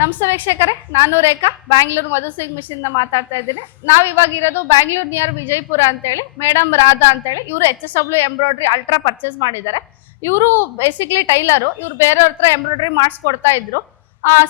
ನಮಸ್ತೆ ವೀಕ್ಷಕರೇ, ನಾನು ರೇಖಾ ಬ್ಯಾಂಗ್ಳೂರ್ ಮಧುಸಿಂಗ್ ಮಿಷಿನ್ ಮಾತಾಡ್ತಾ ಇದ್ದೀನಿ. ನಾವು ಇವಾಗ ಇರೋದು ಬ್ಯಾಂಗ್ಳೂರ್ ನಿಯರ್ ವಿಜಯಪುರ ಅಂತೇಳಿ. ಮೇಡಮ್ ರಾಧಾ ಅಂತೇಳಿ ಇವರು HSW ಎಂಬ್ರಾಯ್ಡ್ರಿ ಅಲ್ಟ್ರಾ ಪರ್ಚೇಸ್ ಮಾಡಿದ್ದಾರೆ. ಇವರು ಬೇಸಿಕ್ಲಿ ಟೈಲರು. ಇವ್ರು ಬೇರೆಯವ್ರ ಹತ್ರ ಎಂಬ್ರಾಯ್ಡ್ರಿ ಮಾಡಿಸ್ಕೊಡ್ತಾ ಇದ್ರು.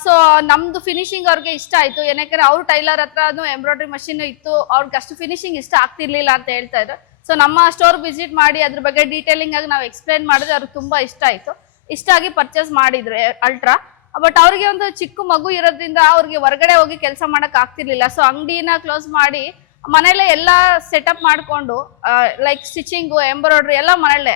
ಸೊ ನಮ್ದು ಫಿನಿಶಿಂಗ್ ಅವ್ರಿಗೆ ಇಷ್ಟ ಆಯ್ತು. ಏನಕ್ಕೆ ಅವ್ರು ಟೈಲರ್ ಹತ್ರನೂ ಎಂಬ್ರಾಯ್ಡ್ರಿ ಮಷಿನ್ ಇತ್ತು, ಅವ್ರಿಗೆ ಅಷ್ಟು ಫಿನಿಶಿಂಗ್ ಇಷ್ಟ ಆಗ್ತಿರ್ಲಿಲ್ಲ ಅಂತ ಹೇಳ್ತಾ ಇದ್ರು. ಸೊ ನಮ್ಮ ಸ್ಟೋರ್ ವಿಸಿಟ್ ಮಾಡಿ ಅದ್ರ ಬಗ್ಗೆ ಡೀಟೇಲಿಂಗ್ ಆಗಿ ನಾವು ಎಕ್ಸ್ಪ್ಲೇನ್ ಮಾಡಿದ್ರೆ ಅವ್ರಿಗೆ ತುಂಬಾ ಇಷ್ಟ ಆಯ್ತು. ಇಷ್ಟ ಆಗಿ ಪರ್ಚೇಸ್ ಮಾಡಿದ್ರು ಅಲ್ಟ್ರಾ. ಬಟ್ ಅವ್ರಿಗೆ ಒಂದು ಚಿಕ್ಕ ಮಗು ಇರೋದ್ರಿಂದ ಅವ್ರಿಗೆ ಹೊರಗಡೆ ಹೋಗಿ ಕೆಲಸ ಮಾಡಕ್ ಆಗ್ತಿರ್ಲಿಲ್ಲ. ಸೊ ಅಂಗಡಿನ ಕ್ಲೋಸ್ ಮಾಡಿ ಮನೇಲೆ ಎಲ್ಲ ಸೆಟಪ್ ಮಾಡ್ಕೊಂಡು ಲೈಕ್ ಸ್ಟಿಚಿಂಗು, ಎಂಬ್ರಾಯ್ಡ್ರಿ ಎಲ್ಲ ಮನೇಲೆ.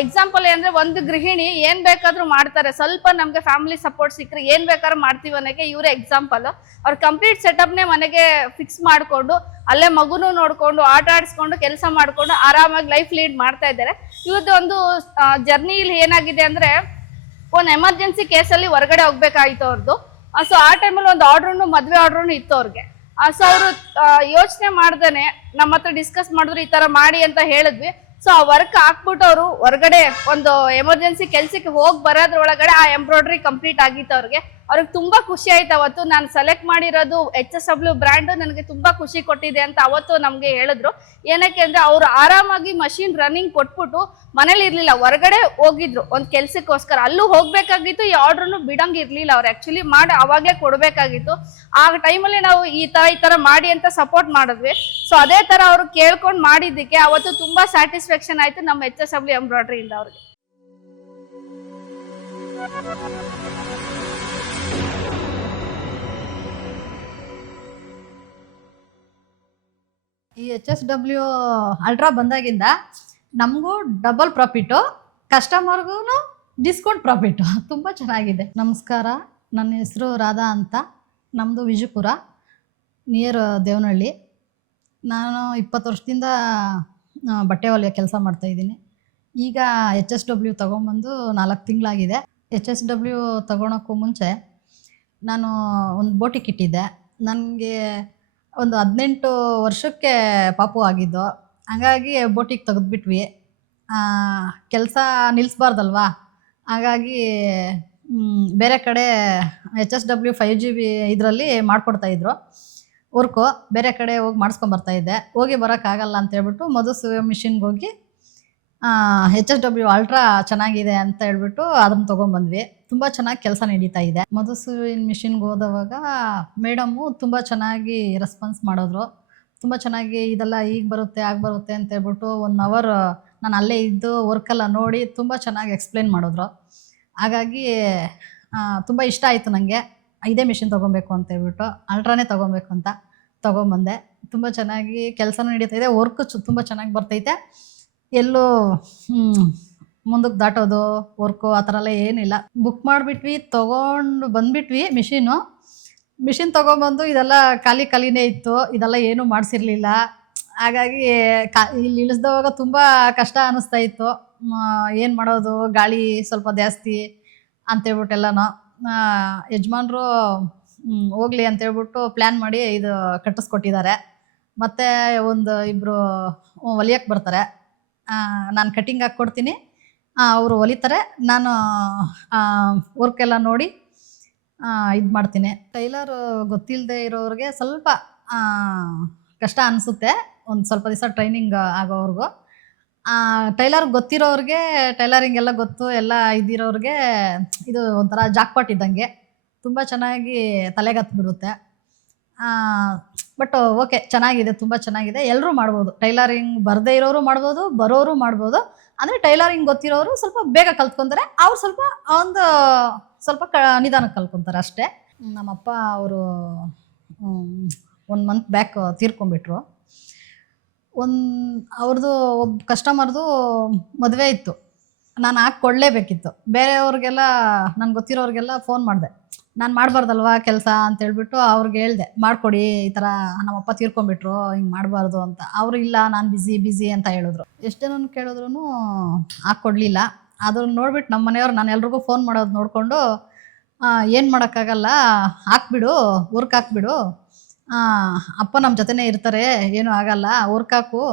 ಎಕ್ಸಾಂಪಲ್ ಅಂದ್ರೆ ಒಂದು ಗೃಹಿಣಿ ಏನ್ ಬೇಕಾದ್ರೂ ಮಾಡ್ತಾರೆ, ಸ್ವಲ್ಪ ನಮ್ಗೆ ಫ್ಯಾಮಿಲಿ ಸಪೋರ್ಟ್ ಸಿಕ್ಕರೆ ಏನ್ ಬೇಕಾದ್ರೂ ಮಾಡ್ತೀವಿ ಅನ್ನೋಕೆ ಇವರೇ ಎಕ್ಸಾಂಪಲ್. ಅವ್ರ ಕಂಪ್ಲೀಟ್ ಸೆಟಪ್ನೇ ಮನೆಗೆ ಫಿಕ್ಸ್ ಮಾಡ್ಕೊಂಡು ಅಲ್ಲೇ ಮಗುನು ನೋಡ್ಕೊಂಡು ಆಟ ಆಡಿಸ್ಕೊಂಡು ಕೆಲಸ ಮಾಡ್ಕೊಂಡು ಆರಾಮಾಗಿ ಲೈಫ್ ಲೀಡ್ ಮಾಡ್ತಾ ಇದ್ದಾರೆ. ಇವ್ರದ್ದು ಒಂದು ಜರ್ನಿಲಿ ಏನಾಗಿದೆ ಅಂದ್ರೆ, ಒಂದು ಎಮರ್ಜೆನ್ಸಿ ಕೇಸಲ್ಲಿ ಹೊರಗಡೆ ಹೋಗ್ಬೇಕಾಯ್ತು ಅವ್ರದ್ದು. ಸೊ ಆ ಟೈಮಲ್ಲಿ ಒಂದು ಆರ್ಡ್ರೂ, ಮದುವೆ ಆರ್ಡ್ರೂ ಇತ್ತು ಅವ್ರಿಗೆ. ಸೊ ಅವರು ಯೋಚನೆ ಮಾಡ್ದೇನೆ ನಮ್ಮ ಹತ್ರ ಡಿಸ್ಕಸ್ ಮಾಡಿದ್ರು, ಈ ತರ ಮಾಡಿ ಅಂತ ಹೇಳಿದ್ವಿ. ಸೊ ಆ ವರ್ಕ್ ಹಾಕ್ಬಿಟ್ಟು ಅವರು ಹೊರಗಡೆ ಒಂದು ಎಮರ್ಜೆನ್ಸಿ ಕೆಲ್ಸಕ್ಕೆ ಹೋಗಿ ಬರೋದ್ರೊಳಗಡೆ ಆ ಎಂಬ್ರಾಯ್ಡ್ರಿ ಕಂಪ್ಲೀಟ್ ಆಗಿತ್ತು ಅವ್ರಿಗೆ ತುಂಬಾ ಖುಷಿ ಆಯ್ತು. ಅವತ್ತು ನಾನು ಸೆಲೆಕ್ಟ್ ಮಾಡಿರೋದು HSW ಬ್ರ್ಯಾಂಡ್ ನನಗೆ ತುಂಬಾ ಖುಷಿ ಕೊಟ್ಟಿದೆ ಅಂತ ಅವತ್ತು ನಮ್ಗೆ ಹೇಳಿದ್ರು. ಏನಕ್ಕೆ ಅಂದ್ರೆ ಅವ್ರು ಆರಾಮಾಗಿ ಮಷಿನ್ ರನ್ನಿಂಗ್ ಕೊಟ್ಬಿಟ್ಟು ಮನೇಲಿ ಇರ್ಲಿಲ್ಲ, ಹೊರಗಡೆ ಹೋಗಿದ್ರು ಒಂದು ಕೆಲ್ಸಕ್ಕೋಸ್ಕರ. ಅಲ್ಲೂ ಹೋಗ್ಬೇಕಾಗಿತ್ತು, ಈ ಆರ್ಡ್ರನ್ನು ಬಿಡಂಗ್ ಇರ್ಲಿಲ್ಲ. ಅವ್ರು ಆಕ್ಚುಲಿ ಮಾಡಿ ಅವಾಗ್ಲೇ ಕೊಡ್ಬೇಕಾಗಿತ್ತು. ಆ ಟೈಮಲ್ಲಿ ನಾವು ಈ ತರ ಮಾಡಿ ಅಂತ ಸಪೋರ್ಟ್ ಮಾಡಿದ್ವಿ. ಸೊ ಅದೇ ತರ ಅವ್ರು ಕೇಳ್ಕೊಂಡು ಮಾಡಿದ್ದಕ್ಕೆ ಅವತ್ತು ತುಂಬಾ ಸ್ಯಾಟಿಸ್ಫ್ಯಾಕ್ಷನ್ ಆಯ್ತು ನಮ್ಮ HSW ಎಂಬ್ರಾಯ್ಡ್ರಿ ಇಂದ ಅವ್ರಿಗೆ. ಈ HSW ಅಲ್ಟ್ರಾ ಬಂದಾಗಿಂದ ನಮಗೂ ಡಬಲ್ ಪ್ರಾಫಿಟು, ಕಸ್ಟಮರ್ಗೂ ಡಿಸ್ಕೌಂಟ್ ಪ್ರಾಫಿಟು ತುಂಬ ಚೆನ್ನಾಗಿದೆ. ನಮಸ್ಕಾರ, ನನ್ನ ಹೆಸರು ರಾಧಾ ಅಂತ. ನಮ್ಮದು ವಿಜಯಪುರ ನಿಯರ್ ದೇವನಹಳ್ಳಿ. ನಾನು 20 ವರ್ಷದಿಂದ ಬಟ್ಟೆ ಹೊಲಿಯೋ ಕೆಲಸ ಮಾಡ್ತಾಯಿದ್ದೀನಿ. ಈಗ HSW ತೊಗೊಂಬಂದು 4 ತಿಂಗಳಾಗಿದೆ. HSW ತೊಗೊಳಕ್ಕೂ ಮುಂಚೆ ನಾನು ಒಂದು ಬೋಟಿಕ್ ಇಟ್ಟಿದ್ದೆ. ನನಗೆ ಒಂದು 18 ವರ್ಷಕ್ಕೆ ಪಾಪು ಆಗಿದ್ದು. ಹಾಗಾಗಿ ಬೋಟಿಗೆ ತೆಗೆದ್ಬಿಟ್ವಿ. ಕೆಲಸ ನಿಲ್ಲಿಸ್ಬಾರ್ದಲ್ವ, ಹಾಗಾಗಿ ಬೇರೆ ಕಡೆ HSW 5GB ಇದರಲ್ಲಿ ಮಾಡಿಕೊಡ್ತಾಯಿದ್ರು ವರ್ಕು. ಬೇರೆ ಕಡೆ ಹೋಗಿ ಮಾಡಿಸ್ಕೊಂಬರ್ತಾಯಿದ್ದೆ. ಹೋಗಿ ಬರೋಕ್ಕಾಗಲ್ಲ ಅಂತೇಳ್ಬಿಟ್ಟು ಮಧುಸು ಮಿಷಿನ್ಗೆ ಹೋಗಿ HSW ಅಲ್ಟ್ರಾ ಚೆನ್ನಾಗಿದೆ ಅಂತ ಹೇಳ್ಬಿಟ್ಟು ಅದನ್ನು ತೊಗೊಂಬಂದ್ವಿ. ತುಂಬ ಚೆನ್ನಾಗಿ ಕೆಲಸ ನಡೀತಾ ಇದೆ. ಮಧುಸುವಿನ ಮಿಷಿನ್ಗೆ ಹೋದವಾಗ ಮೇಡಮ್ಮು ತುಂಬ ಚೆನ್ನಾಗಿ ರೆಸ್ಪಾನ್ಸ್ ಮಾಡಿದ್ರು. ತುಂಬ ಚೆನ್ನಾಗಿ ಇದೆಲ್ಲ ಈಗ ಬರುತ್ತೆ ಆಗ ಬರುತ್ತೆ ಅಂತ ಹೇಳ್ಬಿಟ್ಟು 1 ಅವರ್ ನಾನು ಅಲ್ಲೇ ಇದ್ದು ವರ್ಕೆಲ್ಲ ನೋಡಿ ತುಂಬ ಚೆನ್ನಾಗಿ ಎಕ್ಸ್ಪ್ಲೇನ್ ಮಾಡಿದ್ರು. ಹಾಗಾಗಿ ತುಂಬ ಇಷ್ಟ ಆಯಿತು ನನಗೆ. ಇದೇ ಮಿಷಿನ್ ತೊಗೊಬೇಕು ಅಂತ ಹೇಳ್ಬಿಟ್ಟು ಅಲ್ಟ್ರಾನೇ ತೊಗೊಬೇಕು ಅಂತ ತೊಗೊಂಬಂದೆ. ತುಂಬ ಚೆನ್ನಾಗಿ ಕೆಲಸನೂ ನಡೀತಾ ಇದೆ, ವರ್ಕು ತುಂಬ ಚೆನ್ನಾಗಿ ಬರ್ತೈತೆ. ಎಲ್ಲೂ ಮುಂದಕ್ಕೆ ದಾಟೋದು ವರ್ಕು ಆ ಥರ ಎಲ್ಲ ಏನಿಲ್ಲ. ಬುಕ್ ಮಾಡಿಬಿಟ್ವಿ, ತೊಗೊಂಡು ಬಂದುಬಿಟ್ವಿ. ಮಿಷಿನ್ ತೊಗೊಂಬಂದು ಇದೆಲ್ಲ ಖಾಲಿನೇ ಇತ್ತು, ಇದೆಲ್ಲ ಏನೂ ಮಾಡಿಸಿರ್ಲಿಲ್ಲ. ಹಾಗಾಗಿ ಇಲ್ಲಿ ಇಳಿಸ್ದವಾಗ ತುಂಬ ಕಷ್ಟ ಅನ್ನಿಸ್ತಾ ಇತ್ತು. ಏನು ಮಾಡೋದು, ಗಾಳಿ ಸ್ವಲ್ಪ ಜಾಸ್ತಿ ಅಂತೇಳ್ಬಿಟ್ಟೆಲ್ಲನೂ ಯಜಮಾನ್ರು ಹೋಗಲಿ ಅಂತೇಳ್ಬಿಟ್ಟು ಪ್ಲ್ಯಾನ್ ಮಾಡಿ ಇದು ಕಟ್ಟಿಸ್ಕೊಟ್ಟಿದ್ದಾರೆ. ಮತ್ತು ಒಂದು ಇಬ್ಬರು ಹೊಲಿಯಕ್ಕೆ ಬರ್ತಾರೆ. ನಾನು ಕಟ್ಟಿಂಗ್ ಹಾಕ್ಕೊಡ್ತೀನಿ, ಅವರು ಹೊಲಿತಾರೆ. ನಾನು ವರ್ಕೆಲ್ಲ ನೋಡಿ ಇದು ಮಾಡ್ತೀನಿ. ಟೈಲರ್ ಗೊತ್ತಿಲ್ಲದೆ ಇರೋರಿಗೆ ಸ್ವಲ್ಪ ಕಷ್ಟ ಅನಿಸುತ್ತೆ, ಒಂದು ಸ್ವಲ್ಪ ದಿವಸ ಟ್ರೈನಿಂಗ್ ಆಗೋವ್ರಿಗೂ. ಟೈಲರ್ ಗೊತ್ತಿರೋರಿಗೆ, ಟೈಲರಿಂಗ್ ಎಲ್ಲ ಗೊತ್ತು ಎಲ್ಲ ಇದ್ದಿರೋರಿಗೆ ಇದು ಒಂಥರ ಜಾಕ್ಪಾಟ್ ಇದ್ದಂಗೆ, ತುಂಬ ಚೆನ್ನಾಗಿ ತಲೆಗೆ ಹತ್ಬಿಡುತ್ತೆ. ಬಟ್ ಓಕೆ, ಚೆನ್ನಾಗಿದೆ, ತುಂಬ ಚೆನ್ನಾಗಿದೆ. ಎಲ್ಲರೂ ಮಾಡ್ಬೋದು. ಟೈಲರಿಂಗ್ ಬರದೇ ಇರೋರು ಮಾಡ್ಬೋದು, ಬರೋರು ಮಾಡ್ಬೋದು. ಅಂದರೆ ಟೈಲರಿಂಗ್ ಗೊತ್ತಿರೋರು ಸ್ವಲ್ಪ ಬೇಗ ಕಲ್ತ್ಕೊತಾರೆ, ಅವ್ರು ಸ್ವಲ್ಪ ನಿಧಾನಕ್ಕೆ ಕಲ್ತ್ಕೊತಾರೆ ಅಷ್ಟೇ. ನಮ್ಮಪ್ಪ ಅವರು 1 ಮಂತ್ ಬ್ಯಾಕ್ ತೀರ್ಕೊಂಡ್ಬಿಟ್ರು. ಅವ್ರದ್ದು ಒಬ್ಬ ಕಸ್ಟಮರ್ದು ಮದುವೆ ಇತ್ತು, ನಾನು ಹಾಕ್ಕೊಡ್ಲೇಬೇಕಿತ್ತು. ಬೇರೆಯವ್ರಿಗೆಲ್ಲ, ನನಗೆ ಗೊತ್ತಿರೋರಿಗೆಲ್ಲ ಫೋನ್ ಮಾಡಿದೆ. ನಾನು ಮಾಡಬಾರ್ದಲ್ವ ಕೆಲಸ ಅಂತೇಳ್ಬಿಟ್ಟು ಅವ್ರಿಗೆ ಹೇಳಿದೆ, ಮಾಡಿಕೊಡಿ, ಈ ಥರ ನಮ್ಮಪ್ಪ ತೀರ್ಕೊಂಡ್ಬಿಟ್ರು, ಹಿಂಗೆ ಮಾಡಬಾರ್ದು ಅಂತ. ಅವರು ಇಲ್ಲ, ನಾನು ಬಿಸಿ ಅಂತ ಹೇಳಿದ್ರು. ಎಷ್ಟು ಜನನ ಕೇಳಿದ್ರು ಹಾಕ್ಕೊಡ್ಲಿಲ್ಲ. ಅದನ್ನು ನೋಡ್ಬಿಟ್ಟು ನಮ್ಮ ಮನೆಯವ್ರು, ನಾನು ಎಲ್ರಿಗೂ ಫೋನ್ ಮಾಡೋದು ನೋಡಿಕೊಂಡು, ಏನು ಮಾಡೋಕ್ಕಾಗಲ್ಲ, ಹಾಕ್ಬಿಡು, ವರ್ಕ್ ಹಾಕ್ಬಿಡು, ಅಪ್ಪ ನಮ್ಮ ಜೊತೆನೇ ಇರ್ತಾರೆ, ಏನೂ ಆಗಲ್ಲ, ವರ್ಕ್ ಹಾಕು,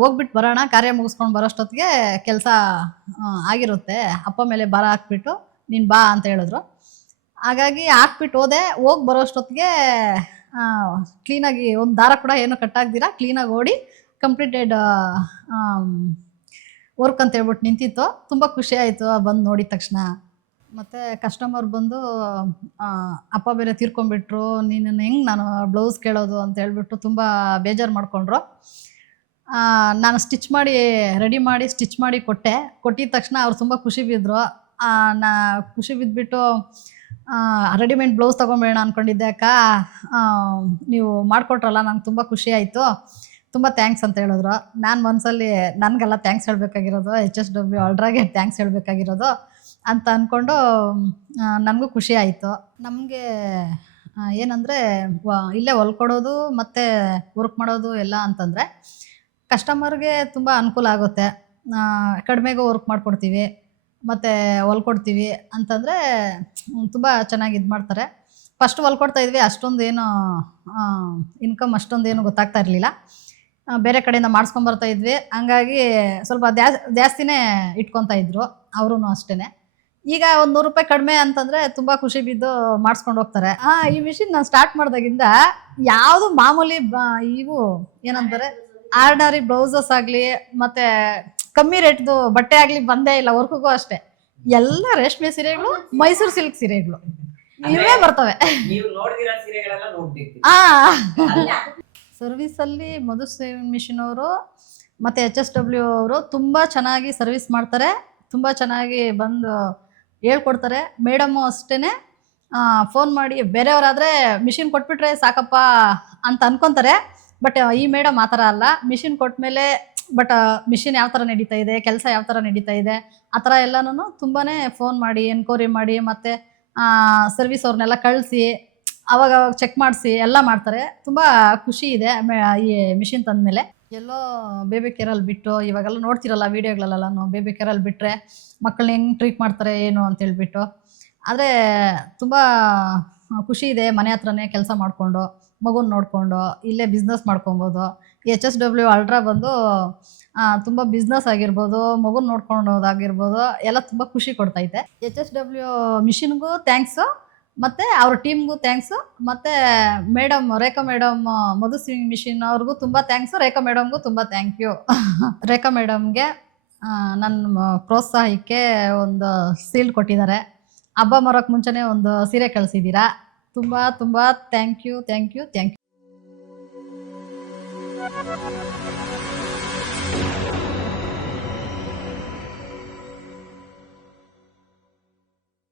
ಹೋಗ್ಬಿಟ್ಟು ಬರೋಣ, ಕಾರ್ಯ ಮುಗಿಸ್ಕೊಂಡು ಬರೋಷ್ಟೊತ್ತಿಗೆ ಕೆಲಸ ಆಗಿರುತ್ತೆ, ಅಪ್ಪ ಮೇಲೆ ಭಾರ ಹಾಕ್ಬಿಟ್ಟು ನೀನು ಬಾ ಅಂತ ಹೇಳಿದ್ರು. ಹಾಗಾಗಿ ಹಾಕ್ಬಿಟ್ಟು ಹೋಗಿ ಬರೋಷ್ಟೊತ್ತಿಗೆ ಕ್ಲೀನಾಗಿ ಒಂದು ದಾರ ಕೂಡ ಏನು ಕಟ್ಟಾಗ್ದಿರ ಕ್ಲೀನಾಗಿ ಓಡಿ ಕಂಪ್ಲೀಟೆಡ್ ವರ್ಕ್ ಅಂತ ಹೇಳ್ಬಿಟ್ಟು ನಿಂತಿತ್ತು. ತುಂಬ ಖುಷಿ ಆಯಿತು ಬಂದು ನೋಡಿದ ತಕ್ಷಣ. ಮತ್ತು ಕಸ್ಟಮರ್ ಬಂದು ಅಪ್ಪ ಬೇರೆ ತೀರ್ಕೊಂಡ್ಬಿಟ್ರು, ನೀನು ಹೆಂಗೆ ನಾನು ಬ್ಲೌಸ್ ಕೇಳೋದು ಅಂತ ಹೇಳ್ಬಿಟ್ಟು ತುಂಬ ಬೇಜಾರು ಮಾಡಿಕೊಂಡ್ರು. ನಾನು ರೆಡಿ ಮಾಡಿ ಸ್ಟಿಚ್ ಮಾಡಿ ಕೊಟ್ಟಿದ ತಕ್ಷಣ ಅವ್ರು ತುಂಬ ಖುಷಿ ಬಿದ್ದರು. ನಾ ಖುಷಿ ಬಿದ್ದುಬಿಟ್ಟು ರೆಡಿಮೇಡ್ ಬ್ಲೌಸ್ ತೊಗೊಂಬೇಡ ಅಂದ್ಕೊಂಡಿದ್ದೆ ಅಕ್ಕ, ನೀವು ಮಾಡಿಕೊಟ್ರಲ್ಲ ನಂಗೆ ತುಂಬ ಖುಷಿ ಆಯಿತು, ತುಂಬ ಥ್ಯಾಂಕ್ಸ್ ಅಂತ ಹೇಳಿದ್ರು. ನಾನು ಮನಸ್ಸಲ್ಲಿ ನನಗೆಲ್ಲ ಥ್ಯಾಂಕ್ಸ್ ಹೇಳಬೇಕಾಗಿರೋದು, HSW ಅಲ್ಟ್ರಾಗೆ ಥ್ಯಾಂಕ್ಸ್ ಹೇಳಬೇಕಾಗಿರೋದು ಅಂತ ಅಂದ್ಕೊಂಡು ನನಗೂ ಖುಷಿ ಆಯಿತು. ನಮಗೆ ಏನಂದರೆ ಇಲ್ಲೇ ಹೊಲ್ಕೊಡೋದು ಮತ್ತು ವರ್ಕ್ ಮಾಡೋದು ಎಲ್ಲ ಅಂತಂದರೆ ಕಸ್ಟಮರ್ಗೆ ತುಂಬ ಅನುಕೂಲ ಆಗುತ್ತೆ. ಕಡಿಮೆಗೂ ವರ್ಕ್ ಮಾಡಿಕೊಡ್ತೀವಿ ಮತ್ತು ಹೊಲ್ಕೊಡ್ತೀವಿ ಅಂತಂದರೆ ತುಂಬ ಚೆನ್ನಾಗಿ ಇದು ಮಾಡ್ತಾರೆ. ಫಸ್ಟ್ ಹೊಲ್ಕೊಡ್ತಾಯಿದ್ವಿ, ಅಷ್ಟೊಂದೇನು ಇನ್ಕಮ್ ಅಷ್ಟೊಂದೇನು ಗೊತ್ತಾಗ್ತಾ ಇರಲಿಲ್ಲ. ಬೇರೆ ಕಡೆಯಿಂದ ಮಾಡಿಸ್ಕೊಂಬರ್ತಾಯಿದ್ವಿ, ಹಂಗಾಗಿ ಸ್ವಲ್ಪ ಜಾಸ್ತಿನೇ ಇಟ್ಕೊತಾ ಇದ್ರು ಅವರು ಅಷ್ಟೇ. ಈಗ ಒಂದು 100 ರೂಪಾಯಿ ಕಡಿಮೆ ಅಂತಂದರೆ ತುಂಬ ಖುಷಿ ಬಿದ್ದು ಮಾಡಿಸ್ಕೊಂಡು ಹೋಗ್ತಾರೆ. ಈ ಮಿಷಿನ್ ನಾನು ಸ್ಟಾರ್ಟ್ ಮಾಡಿದಾಗಿಂದ ಯಾವುದು ಮಾಮೂಲಿ ಇವು ಏನಂತಾರೆ ಆರ್ಡಿನರಿ ಬ್ಲೌಸಸ್ ಆಗಲಿ ಮತ್ತು ಕಮ್ಮಿ ರೇಟ್ದು ಬಟ್ಟೆ ಆಗಲಿ ಬಂದೇ ಇಲ್ಲ. ವರ್ಕ್ಗೂ ಅಷ್ಟೇ ಎಲ್ಲ ರೇಷ್ಮೆ ಸೀರೆಗಳು, ಮೈಸೂರು ಸಿಲ್ಕ್ ಸೀರೆಗಳು ಇವೇ ಬರ್ತವೆ. ಸರ್ವಿಸಲ್ಲಿ ಮಧುಸೂದನ್ ಮಿಷನ್ ಅವರು ಮತ್ತು HSW ಅವರು ತುಂಬ ಚೆನ್ನಾಗಿ ಸರ್ವಿಸ್ ಮಾಡ್ತಾರೆ, ತುಂಬ ಚೆನ್ನಾಗಿ ಬಂದು ಹೇಳ್ಕೊಡ್ತಾರೆ. ಮೇಡಮ್ಮು ಅಷ್ಟೇ ಫೋನ್ ಮಾಡಿ ಬೇರೆಯವರಾದರೆ ಮಿಷಿನ್ ಕೊಟ್ಬಿಟ್ರೆ ಸಾಕಪ್ಪ ಅಂತ ಅನ್ಕೊತಾರೆ. ಬಟ್ ಈ ಮೇಡಮ್ ಆ ಥರ ಅಲ್ಲ. ಮಿಷಿನ್ ಕೊಟ್ಮೇಲೆ ಮಿಷಿನ್ ಯಾವ ಥರ ನಡೀತಾ ಇದೆ, ಕೆಲಸ ಯಾವ ಥರ ನಡೀತಾ ಇದೆ ಆ ಥರ ಎಲ್ಲನೂ ತುಂಬಾ ಫೋನ್ ಮಾಡಿ ಎನ್ಕ್ವೈರಿ ಮಾಡಿ ಮತ್ತು ಸರ್ವಿಸ್ ಅವ್ರನ್ನೆಲ್ಲ ಕಳಿಸಿ ಅವಾಗ ಚೆಕ್ ಮಾಡಿಸಿ ಎಲ್ಲ ಮಾಡ್ತಾರೆ. ತುಂಬ ಖುಷಿ ಇದೆ ಈ ಮಿಷಿನ್ ತಂದಮೇಲೆ. ಎಲ್ಲೋ ಬೇಬಿ ಕೇರಲ್ಲಿ ಬಿಟ್ಟು ಇವಾಗೆಲ್ಲ ನೋಡ್ತಿರಲ್ಲ ವೀಡಿಯೋಗಳಲ್ಲೆಲ್ಲ ಬೇಬಿ ಕೇರಲ್ಲಿ ಬಿಟ್ಟರೆ ಮಕ್ಕಳನ್ನ ಹೆಂಗೆ ಟ್ರೀಟ್ ಮಾಡ್ತಾರೆ ಏನು ಅಂತೇಳ್ಬಿಟ್ಟು. ಆದರೆ ತುಂಬ ಖುಷಿ ಇದೆ, ಮನೆ ಹತ್ರನೇ ಕೆಲಸ ಮಾಡಿಕೊಂಡು ಮಗುನ ನೋಡಿಕೊಂಡು ಇಲ್ಲೇ ಬಿಸ್ನೆಸ್ ಮಾಡ್ಕೊಬೋದು. HSW ಅಲ್ಟ್ರಾ ಬಂದು ತುಂಬ ಬಿಸ್ನೆಸ್ ಆಗಿರ್ಬೋದು, ಮಗುನ ನೋಡ್ಕೊಂಡೋದಾಗಿರ್ಬೋದು ಎಲ್ಲ ತುಂಬ ಖುಷಿ ಕೊಡ್ತೈತೆ. HSW ಮಿಷಿನ್ಗೂ ಥ್ಯಾಂಕ್ಸು ಮತ್ತು ಅವ್ರ ಟೀಮ್ಗೂ ಥ್ಯಾಂಕ್ಸು ಮತ್ತು ರೇಖಾ ಮೇಡಮ್ ಮಧುಸೂದನ್ ಮಿಷಿನ್ ಅವ್ರಿಗೂ ತುಂಬ ಥ್ಯಾಂಕ್ಸು, ರೇಖಾ ಮೇಡಮ್ಗೂ ತುಂಬ ಥ್ಯಾಂಕ್ ಯು. ರೇಖಾ ಮೇಡಮ್ಗೆ ನನ್ನ ಪ್ರೋತ್ಸಾಹಕ್ಕೆ ಒಂದು ಸೀಲ್ಡ್ ಕೊಟ್ಟಿದ್ದಾರೆ. ಹಬ್ಬ ಮರೋಕ್ಕೆ ಮುಂಚೆನೇ ಒಂದು ಸೀರೆ ಕಳಿಸಿದ್ದೀರಾ. ತುಂಬ ತುಂಬ ಥ್ಯಾಂಕ್ ಯು.